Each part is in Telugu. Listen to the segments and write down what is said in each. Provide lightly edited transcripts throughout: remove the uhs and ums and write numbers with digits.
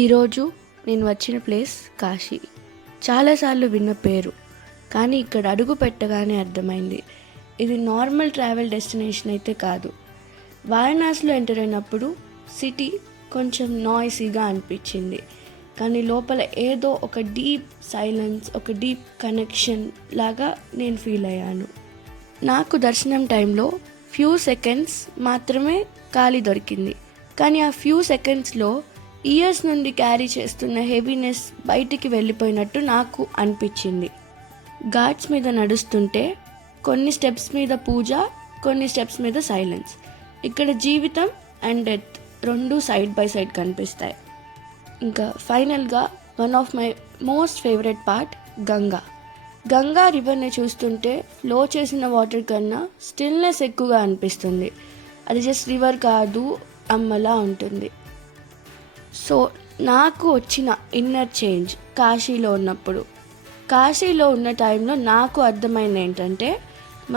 ఈరోజు నేను వచ్చిన ప్లేస్ కాశీ. చాలాసార్లు విన్న పేరు, కానీ ఇక్కడ అడుగు పెట్టగానే అర్థమైంది ఇది నార్మల్ ట్రావెల్ డెస్టినేషన్ అయితే కాదు. వారణాసిలో ఎంటర్ అయినప్పుడు సిటీ కొంచెం నాయిసీగా అనిపించింది, కానీ లోపల ఏదో ఒక డీప్ సైలెన్స్, ఒక డీప్ కనెక్షన్ లాగా నేను ఫీల్ అయ్యాను. నాకు దర్శనం టైంలో ఫ్యూ సెకండ్స్ మాత్రమే ఖాళీ దొరికింది, కానీ ఆ ఫ్యూ సెకండ్స్లో ఇయర్స్ నుండి క్యారీ చేస్తున్న హెవీనెస్ బయటికి వెళ్ళిపోయినట్టు నాకు అనిపించింది. ఘాట్స్ మీద నడుస్తుంటే కొన్ని స్టెప్స్ మీద పూజ, కొన్ని స్టెప్స్ మీద సైలెన్స్. ఇక్కడ జీవితం అండ్ డెత్ రెండు సైడ్ బై సైడ్ కనిపిస్తాయి. ఇంకా ఫైనల్గా one of my most favourite part Ganga రివర్ని చూస్తుంటే ఫ్లో చేసిన వాటర్ కన్నా స్టిల్నెస్ ఎక్కువగా అనిపిస్తుంది. అది జస్ట్ రివర్ కాదు, అమ్మలా ఉంటుంది. సో నాకు వచ్చిన ఇన్నర్ చేంజ్ కాశీలో ఉన్న టైంలో నాకు అర్థమైంది ఏంటంటే,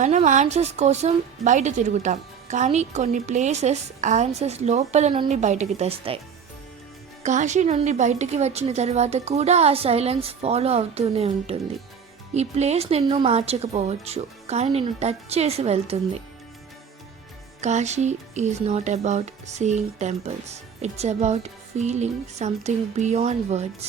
మనం ఆన్సర్స్ కోసం బయట తిరుగుతాం, కానీ కొన్ని ప్లేసెస్ ఆన్సర్స్ లోపల నుండి బయటకి తెస్తాయి. కాశీ నుండి బయటికి వచ్చిన తర్వాత కూడా ఆ సైలెన్స్ ఫాలో అవుతూనే ఉంటుంది. ఈ ప్లేస్ నిన్ను మార్చకపోవచ్చు, కానీ నిన్ను టచ్ చేసి వెళ్తుంది. Kashi is not about seeing temples. It's about feeling something beyond words.